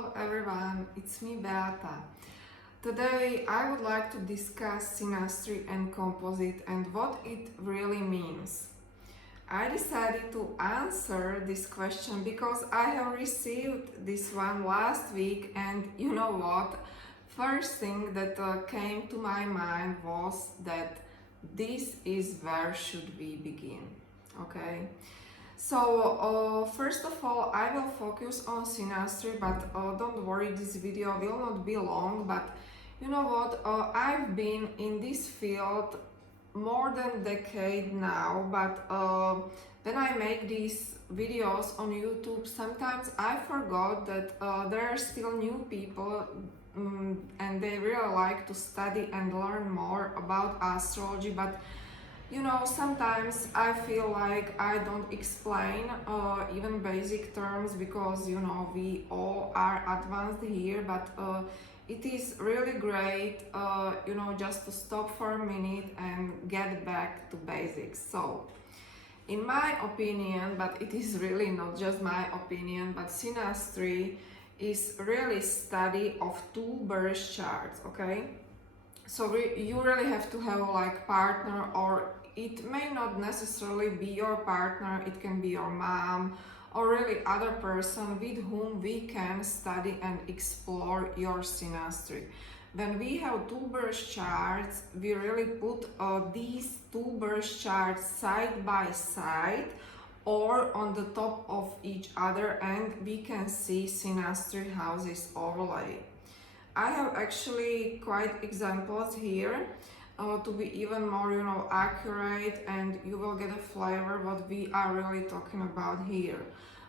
Hello everyone, it's me Beata. Today I would like to discuss Synastry and Composite and what it really means. I decided to answer this question because I have received this one last week, and you know what? First thing that came to my mind was that this is where should we begin, okay? So first of all, I will focus on Synastry, but don't worry, this video will not be long. But you know what, I've been in this field more than a decade now, but when I make these videos on YouTube, sometimes I forgot that there are still new people and they really like to study and learn more about astrology. But you know, sometimes I feel like I don't explain even basic terms because, you know, we all are advanced here, but it is really great, you know, just to stop for a minute and get back to basics. So, in my opinion, but it is really not just my opinion, but Synastry is really study of two birth charts, okay? So you really have to have like partner, or it may not necessarily be your partner, it can be your mom or really other person with whom we can study and explore your Synastry. When we have two birth charts, we really put these two birth charts side by side or on the top of each other, and we can see Synastry houses overlay. I have actually quite examples here to be even more, you know, accurate, and you will get a flavor what we are really talking about here.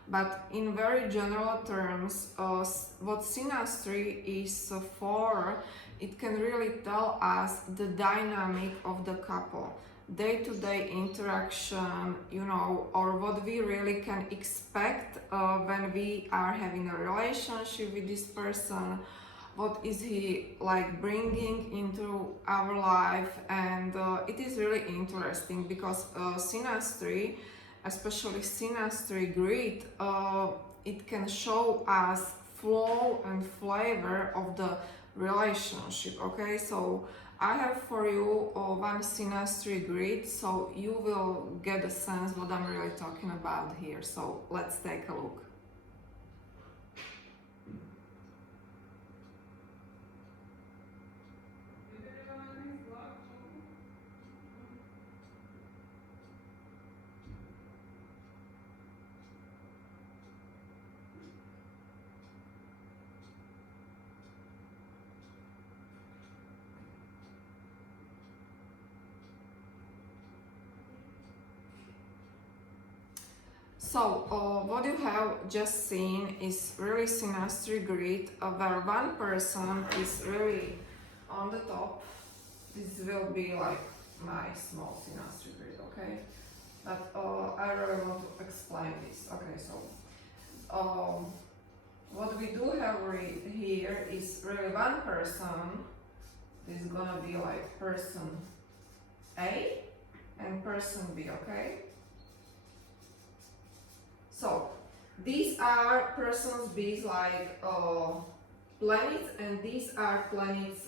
But in very general terms, what Synastry is for, it can really tell us the dynamic of the couple, day-to-day interaction, you know, or what we really can expect when we are having a relationship with this person. What is he like bringing into our life? And it is really interesting because Synastry, especially Synastry grid, it can show us flow and flavor of the relationship. Okay, so I have for you one Synastry grid, so you will get a sense what I'm really talking about here. So let's take a look. So what you have just seen is really Synastry grid where one person is really on the top. This will be like my small Synastry grid, okay? But I really want to explain this. Okay, so what we do have here is really one person. This is gonna be like person A and person B, okay? So these are persons B's like planets, and these are planets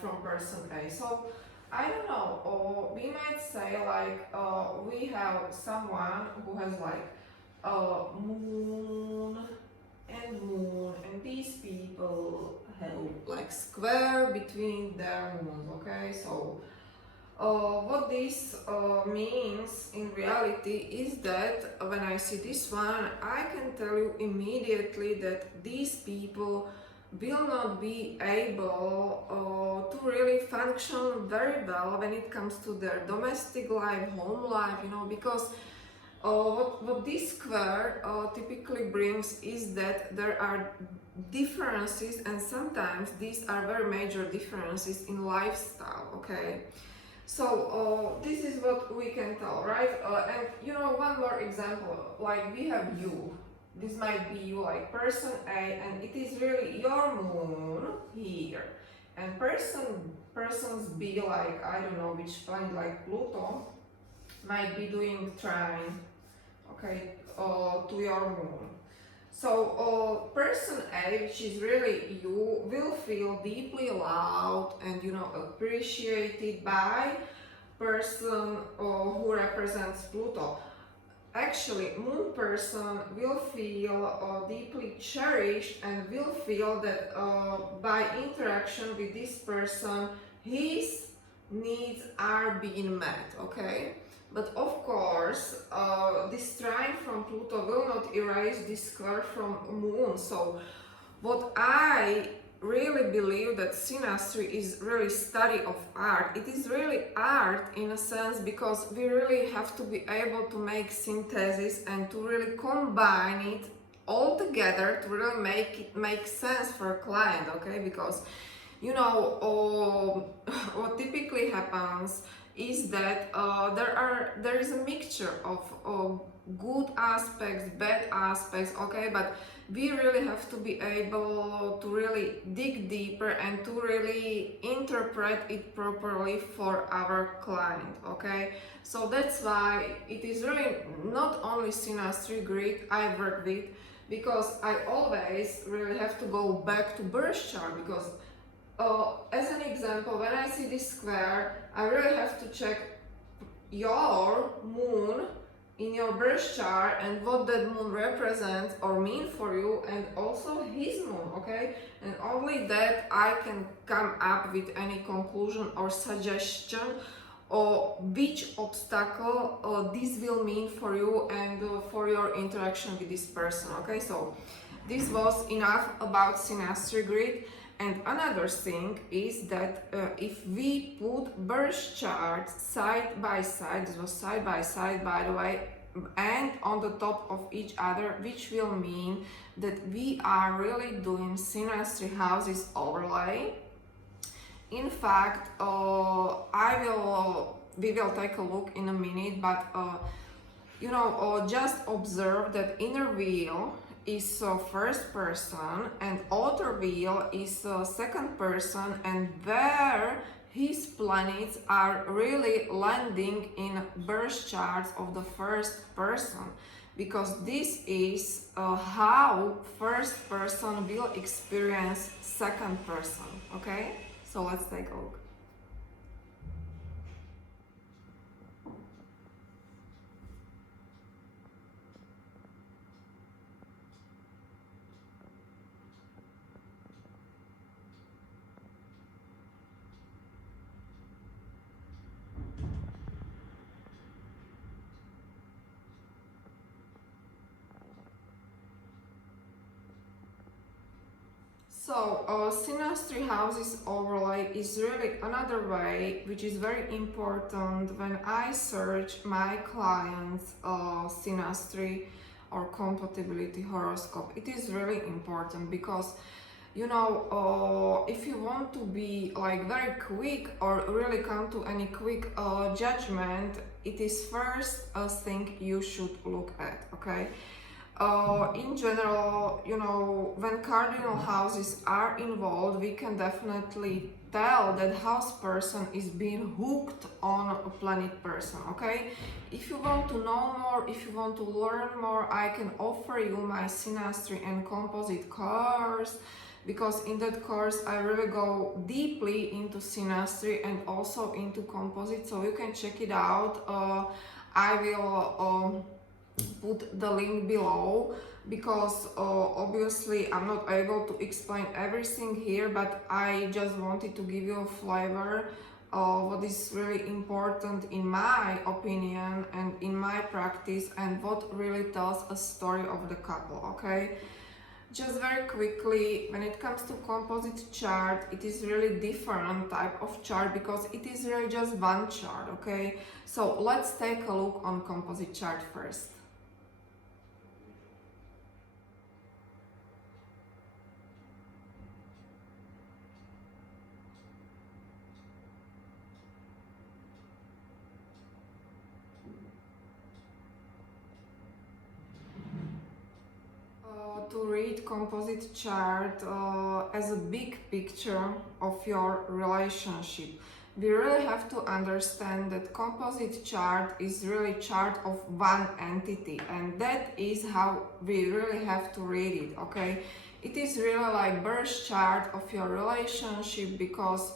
from person A. So I don't know, we might say like we have someone who has like moon, and these people have like square between their moons, okay? So what this means in reality is that when I see this one, I can tell you immediately that these people will not be able to really function very well when it comes to their domestic life, home life, you know, because what this square typically brings is that there are differences, and sometimes these are very major differences in lifestyle, okay? So this is what we can tell, right? And you know, one more example, like we have you. This might be you, like person A, and it is really your moon here. And persons B, like I don't know which planet, like Pluto, might be doing trine, okay, to your moon. So person A, which is really you, will feel deeply loved and appreciated by person who represents Pluto. Actually, moon person will feel deeply cherished and will feel that by interaction with this person, his needs are being met, okay? But of course, this trine from Pluto will not erase this square from moon. So what I really believe that synastry is really study of art. It is really art in a sense because we really have to be able to make synthesis and to really combine it all together to really make it make sense for a client, okay? Because what typically happens is that there is a mixture of good aspects, bad aspects, okay, but we really have to be able to really dig deeper and to really interpret it properly for our client, okay? So that's why it is really not only synastry grid I work with, because I always really have to go back to birth chart, because as an example, when I see this square, I really have to check your moon in your birth chart and what that moon represents or mean for you, and also his moon, okay? And only that I can come up with any conclusion or suggestion or which obstacle this will mean for you and for your interaction with this person, okay? So this was enough about synastry grid. And another thing is that if we put birth charts side by side, this was side by side by the way, and on the top of each other, which will mean that we are really doing synastry houses overlay. In fact, we will take a look in a minute, but just observe that inner wheel is first person and outer wheel is second person, and where his planets are really landing in birth charts of the first person, because this is how first person will experience second person, okay? So let's take a look. So, synastry houses overlay is really another way which is very important when I search my clients' synastry or compatibility horoscope. It is really important because if you want to be like very quick or really come to any quick judgment, it is first a thing you should look at, okay? In general, when cardinal houses are involved, we can definitely tell that house person is being hooked on a planet person, okay? If you want to know more, if you want to learn more, I can offer you my synastry and composite course, because in that course I really go deeply into synastry and also into composite, so you can check it out. I will put the link below, because obviously I'm not able to explain everything here, but I just wanted to give you a flavor of what is really important in my opinion and in my practice, and what really tells a story of the couple, okay? Just very quickly, when it comes to composite chart, it is really different type of chart because it is really just one chart, okay? So let's take a look on composite chart first. To read composite chart as a big picture of your relationship, we really have to understand that composite chart is really chart of one entity, and that is how we really have to read it, okay? It is really like birth chart of your relationship, because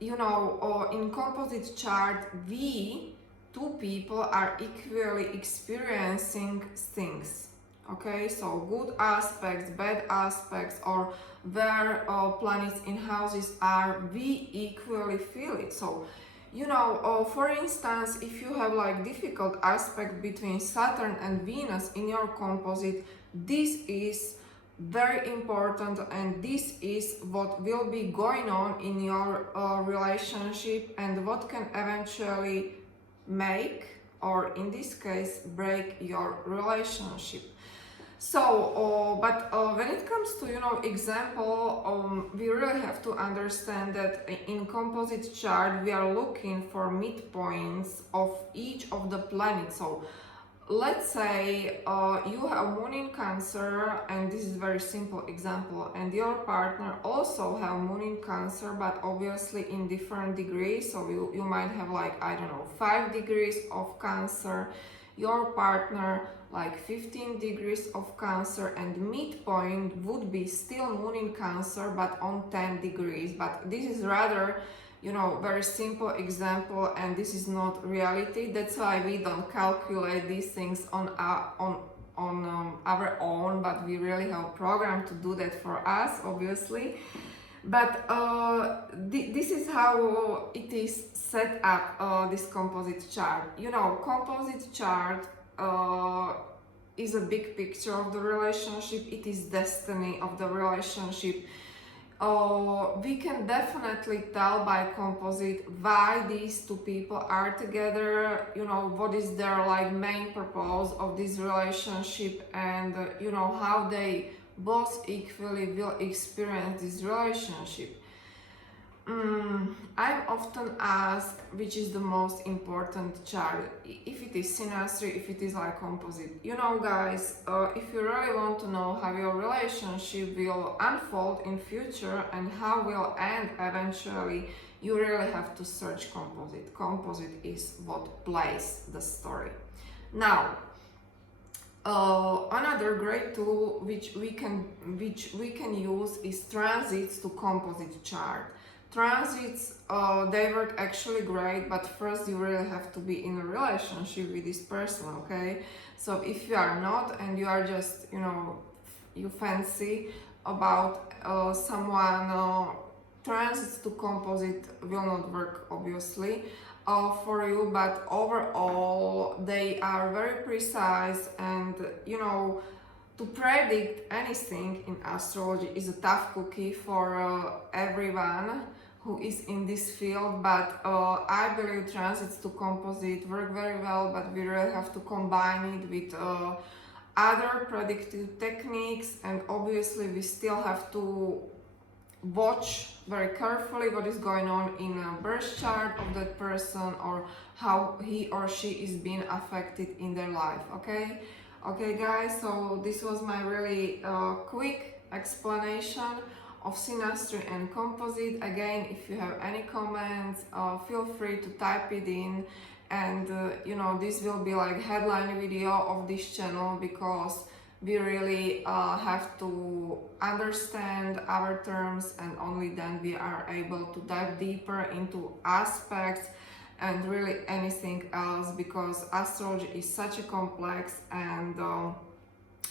you know, in composite chart, we two people are equally experiencing things, okay? So good aspects, bad aspects, or where planets in houses are, we equally feel it. So you know, for instance, if you have like difficult aspect between Saturn and Venus in your composite, this is very important, and this is what will be going on in your relationship, and what can eventually make, or in this case break, your relationship. So when it comes to, you know, example, we really have to understand that in composite chart we are looking for midpoints of each of the planets. So let's say you have moon in Cancer, and this is a very simple example, and your partner also have moon in Cancer, but obviously in different degrees. So you might have like, I don't know, 5 degrees of Cancer, your partner like 15 degrees of Cancer, and midpoint would be still moon in Cancer but on 10 degrees. But this is rather, you know, very simple example, and this is not reality. That's why we don't calculate these things on our own, but we really have a program to do that for us, obviously. But this is how it is set up, this composite chart. You know, composite chart is a big picture of the relationship. It is destiny of the relationship. We can definitely tell by composite why these two people are together, you know, what is their like main purpose of this relationship, and you know, how they both equally will experience this relationship. I'm often asked which is the most important chart, if it is Synastry, if it is like composite. You know, guys, if you really want to know how your relationship will unfold in future and how will end eventually, you really have to search composite. Composite is what plays the story. Now, another great tool which we can use is transits to composite chart. Transits, they work actually great, but first you really have to be in a relationship with this person, okay? So if you are not, and you are just, you know, you fancy about someone, transits to composite will not work, obviously, for you. But overall they are very precise, and you know, to predict anything in astrology is a tough cookie for everyone who is in this field. But I believe transits to composite work very well, but we really have to combine it with other predictive techniques, and obviously we still have to watch very carefully what is going on in a birth chart of that person, or how he or she is being affected in their life. Okay guys, so this was my really quick explanation of Synastry and composite. Again, if you have any comments, feel free to type it in, and you know, this will be like headline video of this channel, because we really have to understand our terms, and only then we are able to dive deeper into aspects and really anything else, because astrology is such a complex, and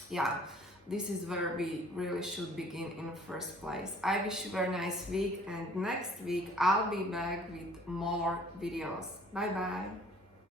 yeah, this is where we really should begin in the first place. I wish you a very nice week, and next week I'll be back with more videos. Bye bye.